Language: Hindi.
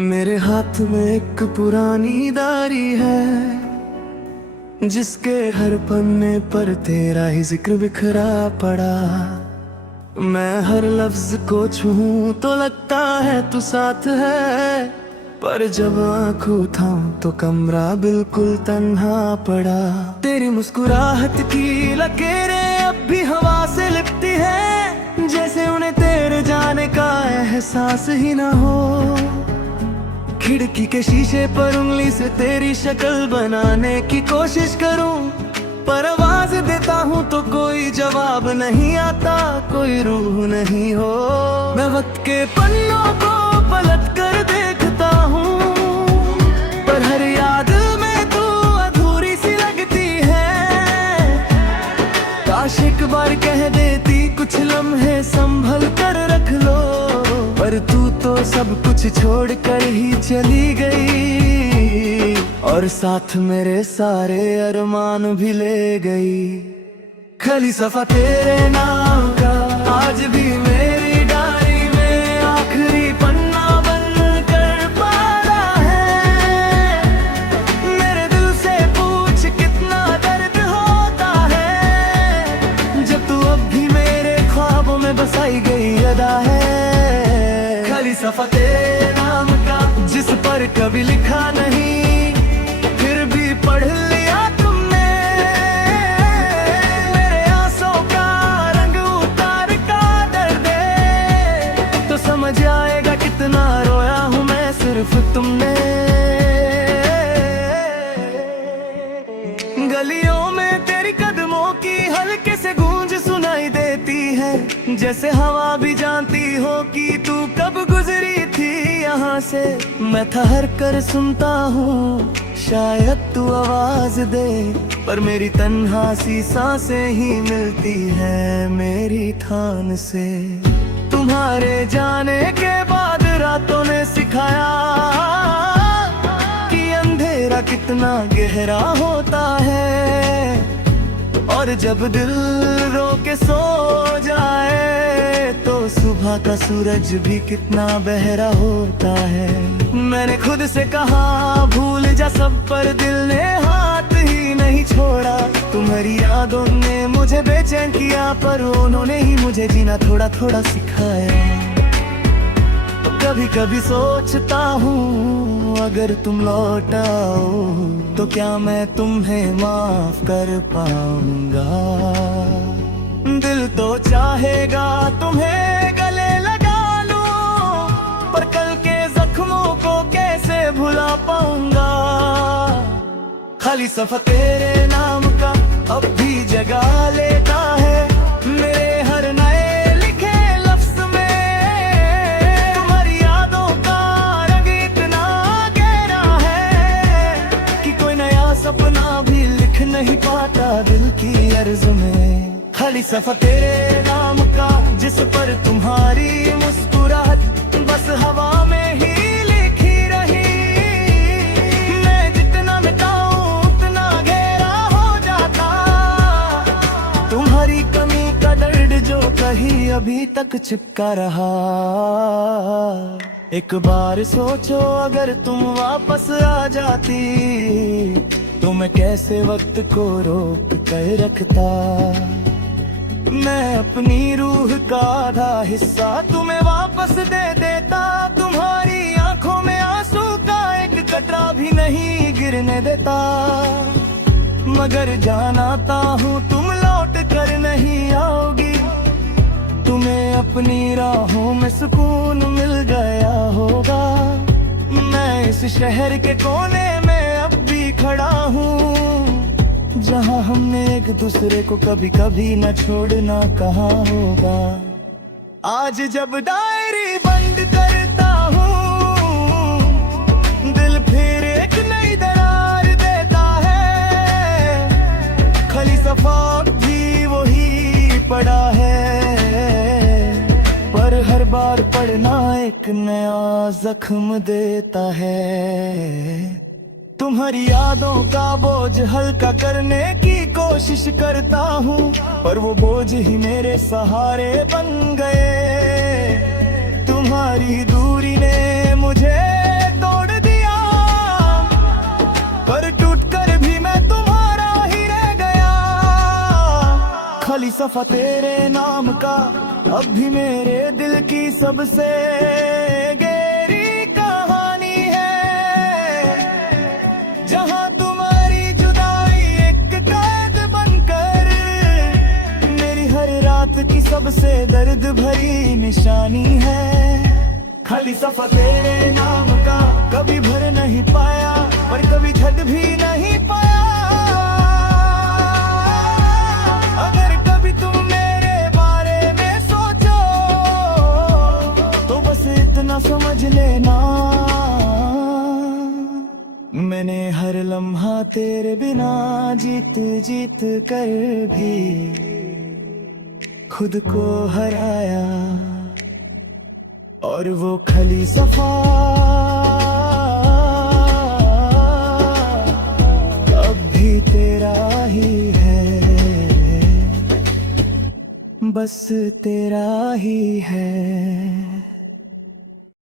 मेरे हाथ में एक पुरानी डायरी है, जिसके हर पन्ने पर तेरा ही जिक्र बिखरा पड़ा। मैं हर लफ्ज को छूऊं तो लगता है तू साथ है, पर जब आंख उठाऊं तो कमरा बिल्कुल तन्हा पड़ा। तेरी मुस्कुराहट की लकीरें अब भी हवा से लिपटी है, जैसे उन्हें तेरे जाने का एहसास ही ना हो। खिड़की के शीशे पर उंगली से तेरी शक्ल बनाने की कोशिश करूं, पर आवाज देता हूं तो कोई जवाब नहीं आता, कोई रूह नहीं हो। मैं वक्त के पन्नों को पलट कर देखता हूं, पर हर याद में तू अधूरी सी लगती है। काश एक बार कह देती कुछ लम्हे संभल कर रख लो, पर तू तो सब कुछ छोड़ कर ही चली गई, और साथ मेरे सारे अरमान भी ले गई। खाली सफा तेरे नाम का आज भी मेरी डायरी में आखिरी पन्ना बन कर पड़ा है। मेरे दिल से पूछ कितना दर्द होता है, जब तू अब भी मेरे ख्वाबों में बसाई गई अदा है। खाली सफा तेरे नाम का जिस पर कभी लिखा नहीं, फिर भी पढ़ लिया तुमने। मेरे आंसू का रंग उतार का दर्द है, तो समझ आएगा कितना रोया हूँ मैं सिर्फ तुमने। गलियों में तेरी कदमों की हल्के से गूंज सुनाई देती है, जैसे हवा भी जानती हो कि तू कब गुजरी थी यहाँ से। मैं ठहर कर सुनता हूँ, शायद तू आवाज दे, पर मेरी तन्हा सी सांसें ही मिलती है मेरी थान से। तुम्हारे जाने के बाद रातों ने सिखाया कि अंधेरा कितना गहरा होता है, और जब दिल रो के सो जाए तो सुबह का सूरज भी कितना बहरा होता है। मैंने खुद से कहा भूल जा सब, पर दिल ने हाथ ही नहीं छोड़ा। तुम्हारी यादों ने मुझे बेचैन किया, पर उन्होंने ही मुझे जीना थोड़ा थोड़ा सिखाया। कभी कभी सोचता हूँ अगर तुम लौट आओ तो क्या मैं तुम्हें माफ कर पाऊंगा। दिल तो चाहेगा तुम्हें गले लगा लूं, पर कल के जख्मों को कैसे भुला पाऊंगा। खाली सफा तेरे नाम का अब भी जगा लेता है मेरे हर नए लिखे लफ्ज में। तुम्हारी यादों का रंग इतना गहरा है कि कोई नया सपना भी लिख नहीं पाता दिल की अर्ज में। खाली सफा तेरे नाम का जिस पर तुम्हारी मुस्कुराहट बस हवा में ही लिखी रही। मैं जितना मिटाऊं उतना गहरा हो जाता, तुम्हारी कमी का दर्द जो कहीं अभी तक चिपका रहा। एक बार सोचो अगर तुम वापस आ जाती तो मैं कैसे वक्त को रोक कर रखता। मैं अपनी रूह का आधा हिस्सा तुम्हें वापस दे देता। तुम्हारी आंखों में आंसू का एक कतरा भी नहीं गिरने देता। मगर जानता हूँ तुम लौट कर नहीं आओगी, तुम्हें अपनी राहों में सुकून मिल गया होगा। मैं इस शहर के कोने में अब भी खड़ा हूँ, जहाँ हमने एक दूसरे को कभी कभी न छोड़ना कहा होगा। आज जब डायरी बंद करता हूँ, दिल फिर एक नई दरार देता है। खाली सफा भी वही पड़ा है, पर हर बार पढ़ना एक नया जख्म देता है। तुम्हारी यादों का बोझ हल्का करने की कोशिश करता हूँ, पर वो बोझ ही मेरे सहारे बन गए। तुम्हारी दूरी ने मुझे तोड़ दिया, पर टूटकर भी मैं तुम्हारा ही रह गया। खाली सफा तेरे नाम का अब भी मेरे दिल की सबसे गहरी कहानी है, जहां तुम्हारी जुदाई एक कैद बनकर मेरी हर रात की सबसे दर्द भरी निशानी है। खाली सफा तेरे नाम का कभी भर नहीं पाया, पर कभी झट भी नहीं पाया। अगर कभी तुम मेरे बारे में सोचो तो बस इतना समझ लेना, मैंने हर लम्हा तेरे बिना जीत जीत कर भी खुद को हराया। और वो खाली सफा अब भी तेरा ही है, बस तेरा ही है।